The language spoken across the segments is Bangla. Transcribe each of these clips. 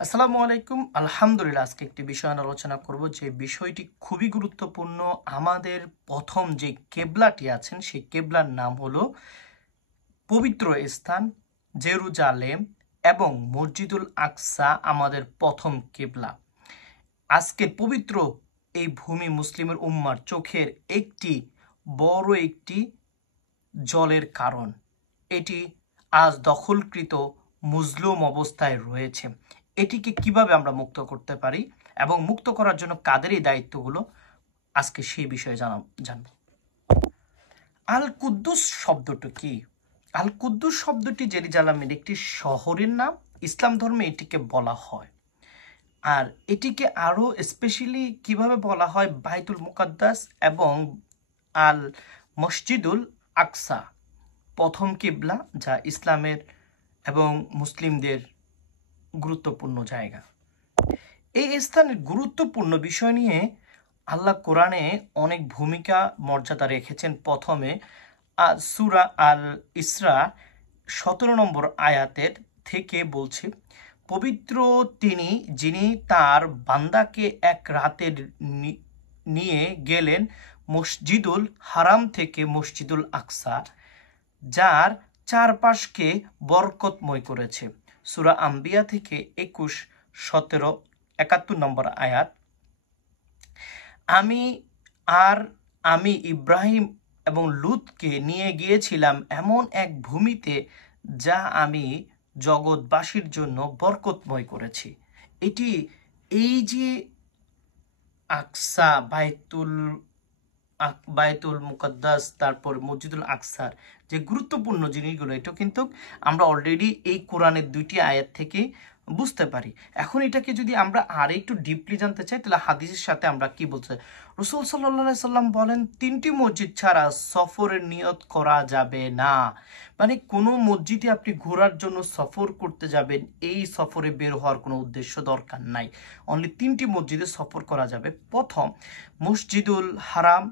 আসসালামু আলাইকুম। আলহামদুলিল্লাহ, আজকে একটি বিষয় নিয়ে আলোচনা করব যে বিষয়টি খুবই গুরুত্বপূর্ণ। আমাদের প্রথম যে কেবলাটি আছেন সেই কেবলার নাম হলো পবিত্র স্থান জেরুজালেম এবং মসজিদুল আকসা আমাদের প্রথম কেবলা। আজকের পবিত্র এই ভূমি মুসলিমের উম্মার চোখের একটি বড় একটি জলের কারণ। এটি আজ দখলকৃত মুজলুম অবস্থায় রয়েছে। এটিকে কিভাবে আমরা মুক্ত করতে পারি এবং মুক্ত করার জন্য কাদের এই দায়িত্বগুলো, আজকে সেই বিষয়ে জানব। আল কুদ্দুস শব্দটি কি? আল কুদ্দুস শব্দটি জেরুজালেমের একটি শহরের নাম। ইসলাম ধর্মে এটিকে বলা হয়। আর এটিকে আরও স্পেশালি কিভাবে বলা হয়, বাইতুল মুকাদ্দাস এবং আল মসজিদুল আকসা প্রথম কিবলা, যা ইসলামের এবং মুসলিমদের গুরুত্বপূর্ণ জায়গা। এই স্থানের গুরুত্বপূর্ণ বিষয় নিয়ে আল্লাহ কোরআনে অনেক ভূমিকা মর্যাদা রেখেছেন। প্রথমে সূরা আল ইসরা 17 নম্বর আয়াতের থেকে বলছে, পবিত্র তিনি যিনি তার বান্দাকে এক রাতে নিয়ে গেলেন মসজিদুল হারাম থেকে মসজিদুল আকসা, যার চারপাশকে বরকতময় করেছে। সূরা আম্বিয়া থেকে 21, 17, 71 নম্বর আয়াত। আমি ইব্রাহিম এবং লুতকে নিয়ে গিয়েছিলাম এমন এক ভূমিতে যা আমি জগৎবাসীর জন্য বরকতময় করেছি। এই যে আকসা, বায়তুল মুকাদ্দাস, তারপর মসজিদুল আকসার যে গুরুত্বপূর্ণ জিনিসগুলো, এটা কিন্তু আমরা অলরেডি এই কোরআনের 2টি আয়াত থেকে বুঝতে পারি। এখন এটাকে যদি আমরা আর একটু ডিপলি জানতে চাই, তাহলে হাদিসের সাথে আমরা কি বলতে চাই। রাসূল সাল্লাল্লাহু আলাইহি সাল্লাম বলেন, 3টি মসজিদ ছাড়া সফরের নিয়ত করা যাবে না। মানে কোনো মসজিদে আপনি ঘোরার জন্য সফর করতে যাবেন, এই সফরে বের হওয়ার কোনো উদ্দেশ্য দরকার নাই। অনলি 3টি মসজিদে সফর করা যাবে। প্রথম মসজিদুল হারাম,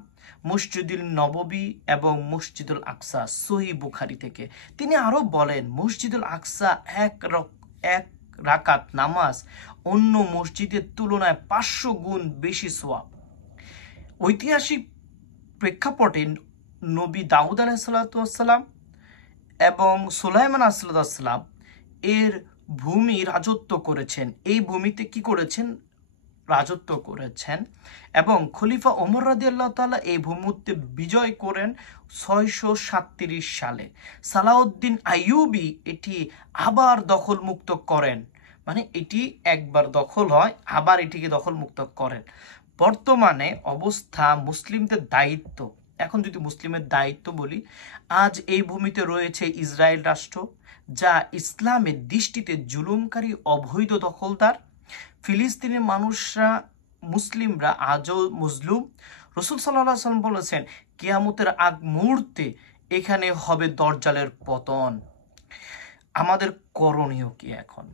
মসজিদুল নববী এবং মসজিদুল আকসা। সহিহ বুখারী থেকে তিনি আরো বলেন, মসজিদুল আকসা এক রাকাত নামাজ অন্য মসজিদের তুলনায় 500 গুণ বেশি সওয়াব। ঐতিহাসিক প্রেক্ষাপটে নবী দাউদ আলাইহিসসালাম এবং সুলাইমান আলাইহিসসালাম এর ভূমি রাজত্ব করেছেন। এই ভূমিতে কি করেছেন? রাজত্ব করেছেন। এবং খলিফা ওমর রাদিয়াল্লাহু তাআলা এই ভূমিতে বিজয় করেন 637 সালে। সালাউদ্দিন আইয়ুবী এটি আবার দখলমুক্ত করেন। মানে এটি একবার দখল হয়, আবার এটিকে দখলমুক্ত করেন। বর্তমানে অবস্থা মুসলিমদের দায়িত্ব। এখন যদি মুসলিমের দায়িত্ব বলি, আজ এই ভূমিতে রয়েছে ইসরায়েল রাষ্ট্র, যা ইসলামের দৃষ্টিতে জুলুমকারী অবৈধ দখলদার। ফিলিস্তিনের মানুষরা, মুসলিমরা আজও মজলুম। রাসূল সাল্লাল্লাহু আলাইহি ওয়াসাল্লাম বলেছেন, কিয়ামতের আগ মুহূর্তে এখানে হবে দজ্জালের পতন। আমাদের করণীয় কি এখন?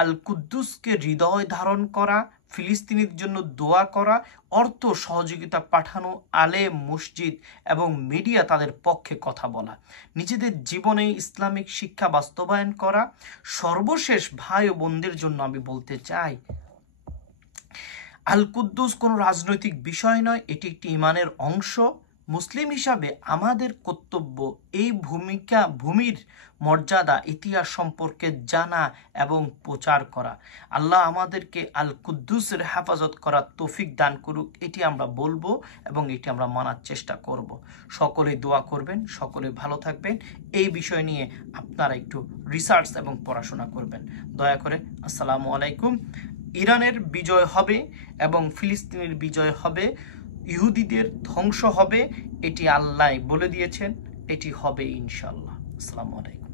আল কুদ্দুসকে হৃদয় ধারণ করা, ফিলিস্তিনের জন্য দোয়া করা, অর্থ সহযোগিতা পাঠানো, আলেম, মসজিদ এবং মিডিয়া তাদের পক্ষে কথা বলা, নিজেদের জীবনে ইসলামিক শিক্ষা বাস্তবায়ন করা। সর্বশেষ ভাই ও বোনদের জন্য আমি বলতে চাই, আল কুদ্দুস কোনো রাজনৈতিক বিষয় নয়, এটি একটি ঈমানের অংশ। মুসলিম হিসাবে আমাদের কর্তব্য এই ভূমির মর্যাদা, ইতিহাস সম্পর্কে জানা এবং প্রচার করা। আল্লাহ আমাদেরকে আল কুদ্দুসের হেফাজত করার তৌফিক দান করুক, এটি আমরা বলবো এবং এটি আমরা মানার চেষ্টা করব। সকলে দোয়া করবেন, সকলে ভালো থাকবেন। এই বিষয় নিয়ে আপনারা একটু রিসার্চ এবং পড়াশোনা করবেন দয়া করে। আসসালামু আলাইকুম। ইরানের বিজয় হবে এবং ফিলিস্তিনের বিজয় হবে, ইহুদিদের ধ্বংস হবে, এটি আল্লাহ বলে দিয়েছেন, এটি হবে ইনশাআল্লাহ। আসসালামু আলাইকুম।